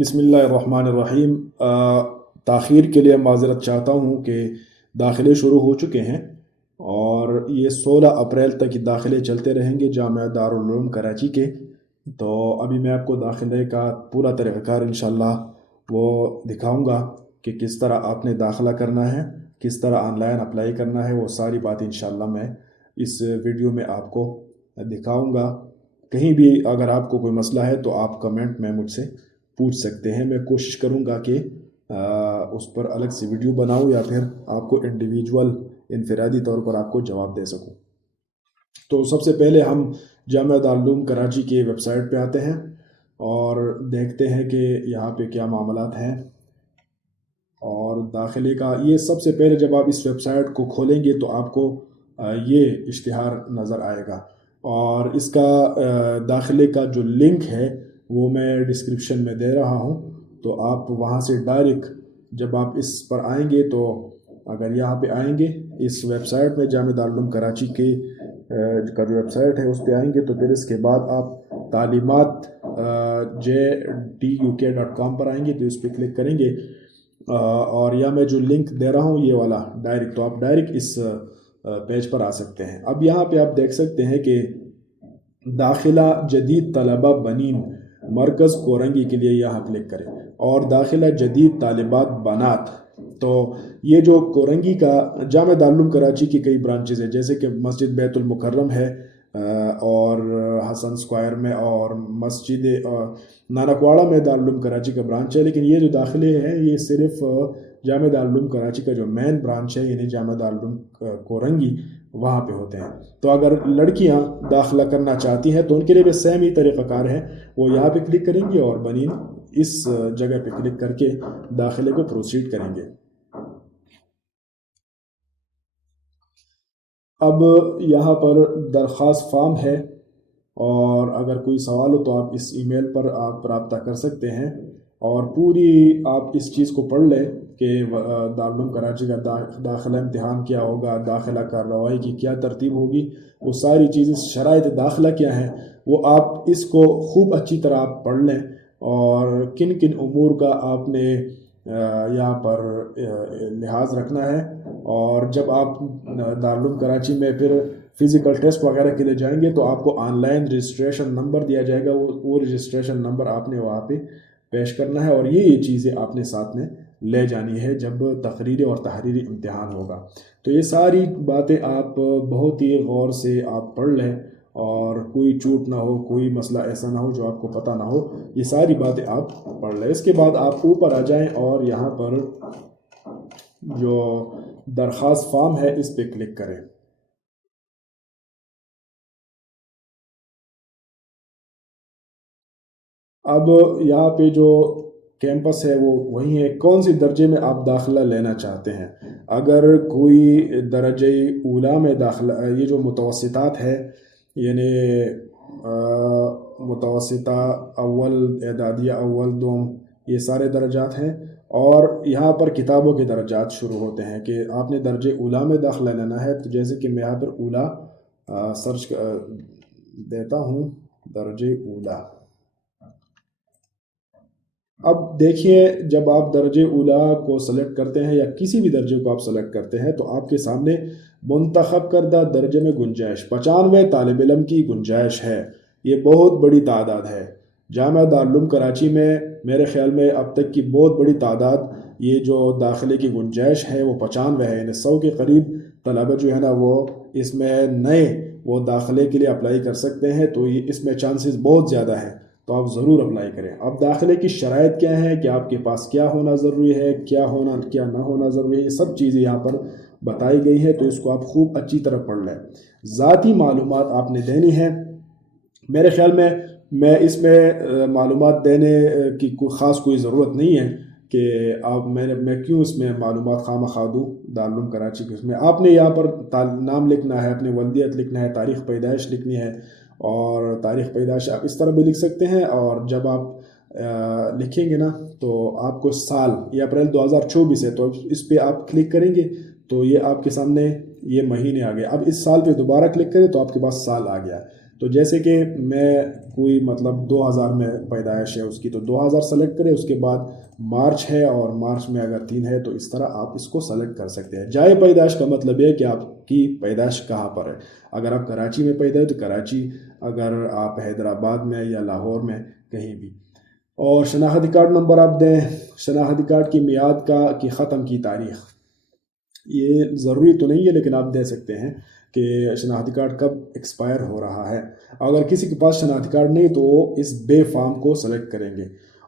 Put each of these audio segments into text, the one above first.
بسم اللہ الرحمن الرحیم۔ تاخیر کے لیے معذرت چاہتا ہوں کہ داخلے شروع ہو چکے ہیں اور یہ 16 اپریل تک یہ داخلے چلتے رہیں گے جامعہ دارالعلوم کراچی کے۔ تو ابھی میں آپ کو داخلے کا پورا طریقہ کار انشاءاللہ وہ دکھاؤں گا کہ کس طرح آپ نے داخلہ کرنا ہے، کس طرح آن لائن اپلائی کرنا ہے، وہ ساری باتیں انشاءاللہ میں اس ویڈیو میں آپ کو دکھاؤں گا۔ کہیں بھی اگر آپ کو کوئی مسئلہ ہے تو آپ کمنٹ میں مجھ سے پوچھ سکتے ہیں، میں کوشش کروں گا کہ اس پر الگ سے ویڈیو بناؤں یا پھر آپ کو انڈیویجول انفرادی طور پر آپ کو جواب دے سکوں۔ تو سب سے پہلے ہم جامعہ دارالعلوم کراچی کی ویب سائٹ پہ آتے ہیں اور دیکھتے ہیں کہ یہاں پہ کیا معاملات ہیں۔ اور داخلے کا یہ سب سے پہلے جب آپ اس ویب سائٹ کو کھولیں گے تو آپ کو یہ اشتہار نظر آئے گا، اور اس کا داخلے کا جو لنک ہے وہ میں ڈسکرپشن میں دے رہا ہوں۔ تو آپ وہاں سے ڈائریکٹ جب آپ اس پر آئیں گے تو اگر یہاں پہ آئیں گے اس ویب سائٹ میں جامعہ دارالعلوم کراچی کے کا جو ویب سائٹ ہے اس پہ آئیں گے تو پھر اس کے بعد آپ تعلیمات JDUK.com پر آئیں گے تو اس پہ کلک کریں گے، اور یا میں جو لنک دے رہا ہوں یہ والا ڈائریکٹ، تو آپ ڈائریکٹ اس پیج پر آ سکتے ہیں۔ اب یہاں پہ آپ دیکھ سکتے ہیں کہ داخلہ جدید طلبہ بنین مرکز کورنگی کے لیے یہاں کلک کریں، اور داخلہ جدید طالبات بنات۔ تو یہ جو کورنگی کا جامعہ دارالعلوم کراچی کی کئی برانچز ہیں، جیسے کہ مسجد بیت المکرم ہے اور حسن سکوائر میں، اور مسجد نانکواڑہ میں دارالعلوم کراچی کا برانچ ہے، لیکن یہ جو داخلے ہیں یہ صرف جامعہ دارالعلوم کراچی کا جو مین برانچ ہے یعنی جامعہ دارالعلوم کورنگی وہاں پہ ہوتے ہیں۔ تو اگر لڑکیاں داخلہ کرنا چاہتی ہیں تو ان کے لیے بھی سیم ہی طریقہ کار ہے، وہ یہاں پہ کلک کریں گے اور بنین اس جگہ پہ کلک کر کے داخلے کو پروسیڈ کریں گے۔ اب یہاں پر درخواست فارم ہے، اور اگر کوئی سوال ہو تو آپ اس ای میل پر آپ رابطہ کر سکتے ہیں، اور پوری آپ اس چیز کو پڑھ لیں کہ دارالعلوم کراچی کا داخلہ امتحان کیا ہوگا، داخلہ کارروائی کی کیا ترتیب ہوگی، وہ ساری چیزیں، شرائط داخلہ کیا ہیں، وہ آپ اس کو خوب اچھی طرح آپ پڑھ لیں، اور کن کن امور کا آپ نے یہاں پر لحاظ رکھنا ہے۔ اور جب آپ دارالعلوم کراچی میں پھر فزیکل ٹیسٹ وغیرہ کے لیے جائیں گے تو آپ کو آن لائن رجسٹریشن نمبر دیا جائے گا، وہ رجسٹریشن نمبر آپ نے وہاں پہ پیش کرنا ہے، اور یہ چیزیں آپ نے ساتھ میں لے جانی ہے جب تقریری اور تحریری امتحان ہوگا۔ تو یہ ساری باتیں آپ بہت ہی غور سے آپ پڑھ لیں، اور کوئی چوٹ نہ ہو، کوئی مسئلہ ایسا نہ ہو جو آپ کو پتہ نہ ہو، یہ ساری باتیں آپ پڑھ لیں۔ اس کے بعد آپ اوپر آ جائیں اور یہاں پر جو درخواست فارم ہے اس پہ کلک کریں۔ اب یہاں پہ جو کیمپس ہے وہ وہی ہے، کون سی درجے میں آپ داخلہ لینا چاہتے ہیں۔ اگر کوئی درجہ اولا میں داخلہ، یہ جو متوسطات ہے یعنی متوسطہ اول، اعدادیہ اول، دوم، یہ سارے درجات ہیں، اور یہاں پر کتابوں کے درجات شروع ہوتے ہیں کہ آپ نے درجہ اولا میں داخلہ لینا ہے۔ تو جیسے کہ میں یہاں پر اولا سرچ دیتا ہوں، درجہ اولا۔ اب دیکھیے جب آپ درجہ اولا کو سلیکٹ کرتے ہیں یا کسی بھی درجے کو آپ سلیکٹ کرتے ہیں تو آپ کے سامنے منتخب کردہ درجے میں گنجائش 95 طالب علم کی گنجائش ہے۔ یہ بہت بڑی تعداد ہے۔ جامعہ دارالعلوم کراچی میں میرے خیال میں اب تک کی بہت بڑی تعداد، یہ جو داخلے کی گنجائش ہے وہ 95 ہے، یعنی 100 کے قریب طلبہ جو ہے نا وہ اس میں نئے وہ داخلے کے لیے اپلائی کر سکتے ہیں، تو یہ اس میں چانسز بہت زیادہ ہیں، تو آپ ضرور اپلائی کریں۔ اب داخلے کی شرائط کیا ہیں کہ آپ کے پاس کیا ہونا ضروری ہے، کیا نہ ہونا ضروری ہے، یہ سب چیزیں یہاں پر بتائی گئی ہیں، تو اس کو آپ خوب اچھی طرح پڑھ لیں۔ ذاتی معلومات آپ نے دینی ہے۔ میرے خیال میں اس میں معلومات دینے کی خاص کوئی ضرورت نہیں ہے کہ میں کیوں اس میں معلومات خواہ دوں دارالعلوم کراچی کے۔ اس میں آپ نے یہاں پر نام لکھنا ہے، اپنی ولدیت لکھنا ہے، تاریخ پیدائش لکھنی ہے، اور تاریخ پیدائش آپ اس طرح بھی لکھ سکتے ہیں، اور جب آپ لکھیں گے نا تو آپ کو سال، یہ اپریل 2024 ہے، تو اس پہ آپ کلک کریں گے تو یہ آپ کے سامنے یہ مہینے آ گئے۔ اب اس سال پہ دوبارہ کلک کریں تو آپ کے پاس سال آ گیا۔ تو جیسے کہ میں کوئی مطلب 2000 میں پیدائش ہے اس کی، تو 2000 سلیکٹ کرے، اس کے بعد مارچ ہے اور مارچ میں اگر 3 ہے تو اس طرح آپ اس کو سلیکٹ کر سکتے ہیں۔ جائے پیدائش کا مطلب ہے کہ آپ کی پیدائش کہاں پر ہے۔ اگر آپ کراچی میں پیدا ہے تو کراچی، اگر آپ حیدرآباد میں یا لاہور میں کہیں بھی۔ اور شناختی کارڈ نمبر آپ دیں، شناختی کارڈ کی میعاد کی ختم کی تاریخ، یہ ضروری تو نہیں ہے لیکن آپ دے سکتے ہیں کہ شناختی کارڈ کب ایکسپائر ہو رہا ہے۔ اگر کسی کے پاس شناختی کارڈ نہیں تو وہ اس بے فارم کو سلیکٹ کریں گے،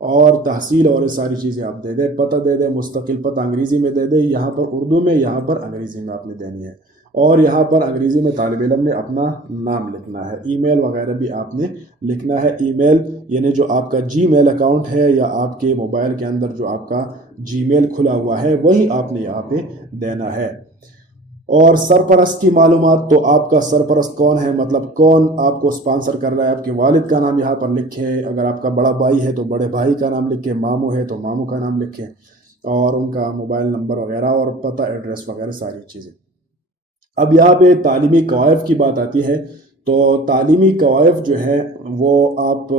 اور تحصیل اور یہ ساری چیزیں آپ دے دیں، پتہ دے دیں، مستقل پتہ انگریزی میں دے دیں، یہاں پر اردو میں، یہاں پر انگریزی میں آپ نے دینی ہے، اور یہاں پر انگریزی میں طالب علم نے اپنا نام لکھنا ہے، ای میل وغیرہ بھی آپ نے لکھنا ہے۔ ای میل یعنی جو آپ کا جی میل اکاؤنٹ ہے یا آپ کے موبائل کے اندر جو آپ کا جی میل کھلا ہوا ہے وہی آپ نے یہاں پہ دینا ہے۔ اور سرپرست کی معلومات، تو آپ کا سرپرست کون ہے، مطلب کون آپ کو سپانسر کر رہا ہے، آپ کے والد کا نام یہاں پر لکھے، اگر آپ کا بڑا بھائی ہے تو بڑے بھائی کا نام لکھے، ماموں ہے تو ماموں کا نام لکھے، اور ان کا موبائل نمبر وغیرہ اور پتہ ایڈریس وغیرہ ساری چیزیں۔ اب یہاں پہ تعلیمی قوائف کی بات آتی ہے، تو تعلیمی قوائف جو ہے وہ آپ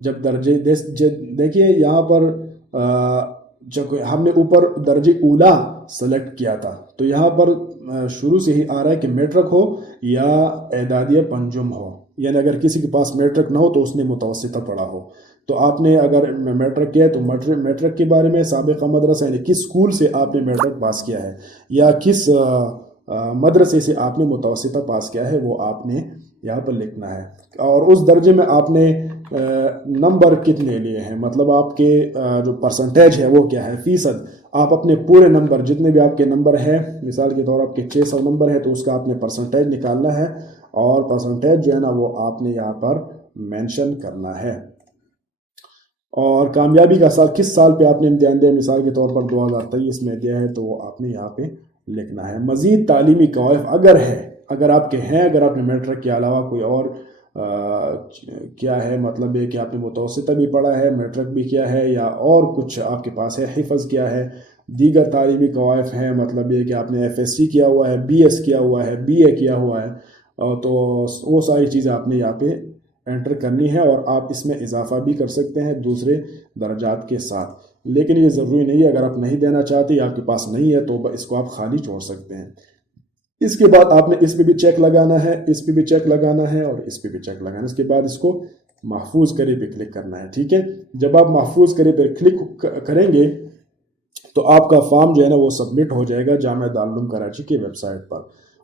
جب درجے دیکھیے یہاں پر جب ہم نے اوپر درجے اولا سلیکٹ کیا تھا تو یہاں پر شروع سے ہی آ رہا ہے کہ میٹرک ہو یا اعدادیہ پنجم ہو، یعنی اگر کسی کے پاس میٹرک نہ ہو تو اس نے متوسطہ پڑھا ہو، تو آپ نے اگر میٹرک کیا ہے تو میٹرک کے بارے میں سابقہ مدرسہ یعنی کس اسکول سے آپ نے میٹرک پاس کیا ہے یا کس مدرسے سے آپ نے متوسطہ پاس کیا ہے وہ آپ نے یہاں پر لکھنا ہے، اور اس درجے میں آپ نے نمبر کتنے لیے ہیں، مطلب آپ کے جو پرسنٹیج ہے وہ کیا ہے، فیصد، آپ اپنے پورے نمبر جتنے بھی آپ کے نمبر ہے، مثال کے طور آپ کے 600 نمبر ہے تو اس کا آپ نے پرسنٹیج نکالنا ہے، اور پرسنٹیج جو ہے نا وہ آپ نے یہاں پر مینشن کرنا ہے۔ اور کامیابی کا سال، کس سال پہ آپ نے امتحان دیا، مثال کے طور پر 2023 میں دیا ہے تو وہ آپ نے یہاں پہ لکھنا ہے۔ مزید تعلیمی قوائف اگر آپ کے ہیں، اگر آپ نے میٹرک کے علاوہ کوئی اور کیا ہے، مطلب یہ کہ آپ نے متوسطہ بھی پڑھا ہے، میٹرک بھی کیا ہے، یا اور کچھ آپ کے پاس ہے، حفظ کیا ہے، دیگر تعلیمی قوائف ہیں، مطلب یہ کہ آپ نے ایف ایس سی کیا ہوا ہے، بی ایس کیا ہوا ہے، بی اے کیا ہوا ہے، تو وہ ساری چیزیں آپ نے یہاں پہ انٹر کرنی ہے، اور آپ اس میں اضافہ بھی کر سکتے ہیں دوسرے درجات کے ساتھ، لیکن یہ ضروری نہیں ہے، اگر آپ نہیں دینا چاہتے یا آپ کے پاس نہیں ہے تو اس کو آپ خالی چھوڑ سکتے ہیں۔ اس کے بعد آپ نے اس پہ بھی چیک لگانا ہے، اس پہ بھی چیک لگانا ہے، اور اس پہ بھی چیک لگانا ہے، اس کے بعد اس کو محفوظ کرے پہ کلک کرنا ہے، ٹھیک ہے۔ جب آپ محفوظ کرے پہ کلک کریں گے تو آپ کا فارم جو ہے نا وہ سبمٹ ہو جائے گا جامعہ دارالعلوم کراچی کی ویب سائٹ پر۔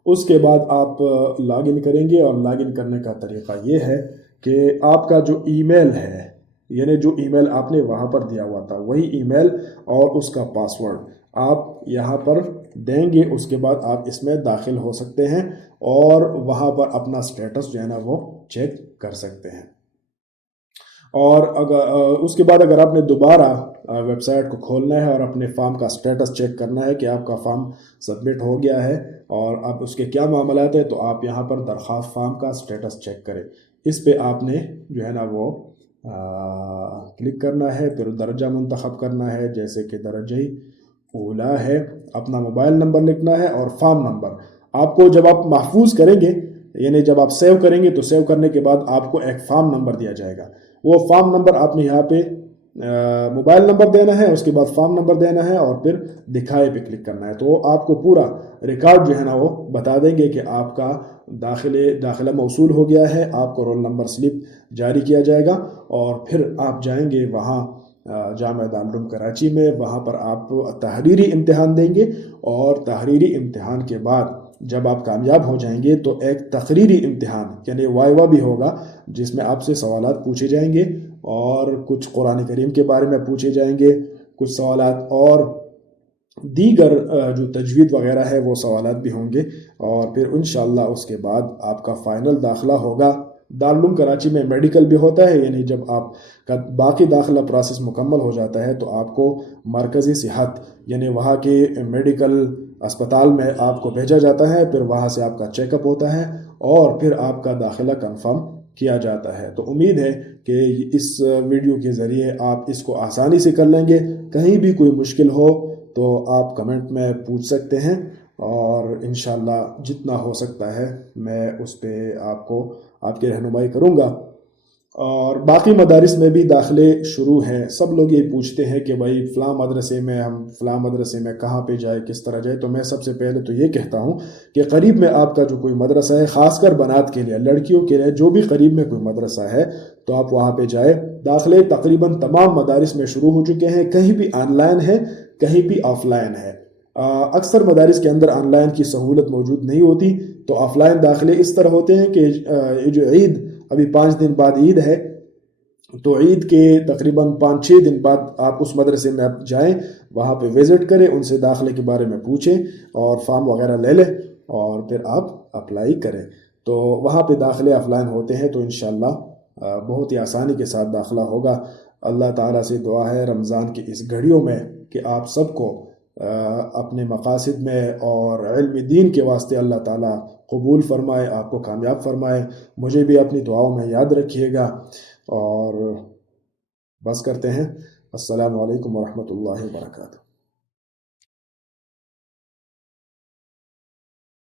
اس کے بعد آپ لاگ ان کریں گے، اور لاگ ان کرنے کا طریقہ یہ ہے کہ آپ کا جو ای میل ہے، یعنی جو ای میل آپ نے وہاں پر دیا ہوا تھا وہی ای میل اور اس کا پاسورڈ آپ یہاں پر دیں گے، اس کے بعد آپ اس میں داخل ہو سکتے ہیں اور وہاں پر اپنا سٹیٹس جو ہے نا وہ چیک کر سکتے ہیں۔ اور اس کے بعد اگر آپ نے دوبارہ ویب سائٹ کو کھولنا ہے اور اپنے فارم کا سٹیٹس چیک کرنا ہے کہ آپ کا فارم سبمٹ ہو گیا ہے اور اب اس کے کیا معاملات ہیں، تو آپ یہاں پر درخواست فارم کا سٹیٹس چیک کریں، اس پہ آپ نے جو ہے نا وہ کلک کرنا ہے، پھر درجہ منتخب کرنا ہے، جیسے کہ درجہ اولا ہے، اپنا موبائل نمبر لکھنا ہے اور فارم نمبر آپ کو جب آپ محفوظ کریں گے، یعنی جب آپ سیو کریں گے تو سیو کرنے کے بعد آپ کو ایک فارم نمبر دیا جائے گا، وہ فارم نمبر آپ نے یہاں پہ موبائل نمبر دینا ہے، اس کے بعد فارم نمبر دینا ہے اور پھر دکھائے پہ کلک کرنا ہے، تو آپ کو پورا ریکارڈ جو ہے نا وہ بتا دیں گے کہ آپ کا داخلہ موصول ہو گیا ہے، آپ کو رول نمبر سلپ جاری کیا جائے گا، اور پھر آپ جائیں گے وہاں جامعہ دارالعلوم کراچی میں، وہاں پر آپ تحریری امتحان دیں گے، اور تحریری امتحان کے بعد جب آپ کامیاب ہو جائیں گے تو ایک تقریری امتحان یعنی وائوا بھی ہوگا، جس میں آپ سے سوالات پوچھے جائیں گے اور کچھ قرآن کریم کے بارے میں پوچھے جائیں گے، کچھ سوالات اور دیگر جو تجوید وغیرہ ہے وہ سوالات بھی ہوں گے، اور پھر انشاءاللہ اس کے بعد آپ کا فائنل داخلہ ہوگا۔ دارالعلوم کراچی میں میڈیکل بھی ہوتا ہے، یعنی جب آپ کا باقی داخلہ پروسیس مکمل ہو جاتا ہے تو آپ کو مرکزی صحت یعنی وہاں کے میڈیکل اسپتال میں آپ کو بھیجا جاتا ہے، پھر وہاں سے آپ کا چیک اپ ہوتا ہے اور پھر آپ کا داخلہ کنفرم کیا جاتا ہے۔ تو امید ہے کہ اس ویڈیو کے ذریعے آپ اس کو آسانی سے کر لیں گے، کہیں بھی کوئی مشکل ہو تو آپ کمنٹ میں پوچھ سکتے ہیں، اور انشاءاللہ جتنا ہو سکتا ہے میں اس پہ آپ کو آپ کی رہنمائی کروں گا۔ اور باقی مدارس میں بھی داخلے شروع ہیں، سب لوگ یہ پوچھتے ہیں کہ بھائی فلاں مدرسے میں کہاں پہ جائے، کس طرح جائے۔ تو میں سب سے پہلے تو یہ کہتا ہوں کہ قریب میں آپ کا جو کوئی مدرسہ ہے، خاص کر بنات کے لیے، لڑکیوں کے لیے جو بھی قریب میں کوئی مدرسہ ہے تو آپ وہاں پہ جائے۔ داخلے تقریباً تمام مدارس میں شروع ہو چکے ہیں، کہیں بھی آن لائن ہے، کہیں بھی آف لائن ہے۔ اکثر مدارس کے اندر آن لائن کی سہولت موجود نہیں ہوتی، تو آف لائن داخلے اس طرح ہوتے ہیں کہ یہ جو عید، ابھی 5 دن بعد عید ہے، تو عید کے تقریباً 5-6 دن بعد آپ اس مدرسے میں آپ جائیں، وہاں پہ وزٹ کریں، ان سے داخلے کے بارے میں پوچھیں اور فارم وغیرہ لے لیں اور پھر آپ اپلائی کریں۔ تو وہاں پہ داخلے آف لائن ہوتے ہیں، تو انشاءاللہ بہت ہی آسانی کے ساتھ داخلہ ہوگا۔ اللہ تعالیٰ سے دعا ہے رمضان کی اس گھڑیوں میں کہ آپ سب کو اپنے مقاصد میں اور علم دین کے واسطے اللہ تعالیٰ قبول فرمائے، آپ کو کامیاب فرمائے۔ مجھے بھی اپنی دعاؤں میں یاد رکھیے گا، اور بس کرتے ہیں۔ السلام علیکم ورحمۃ اللہ وبرکاتہ۔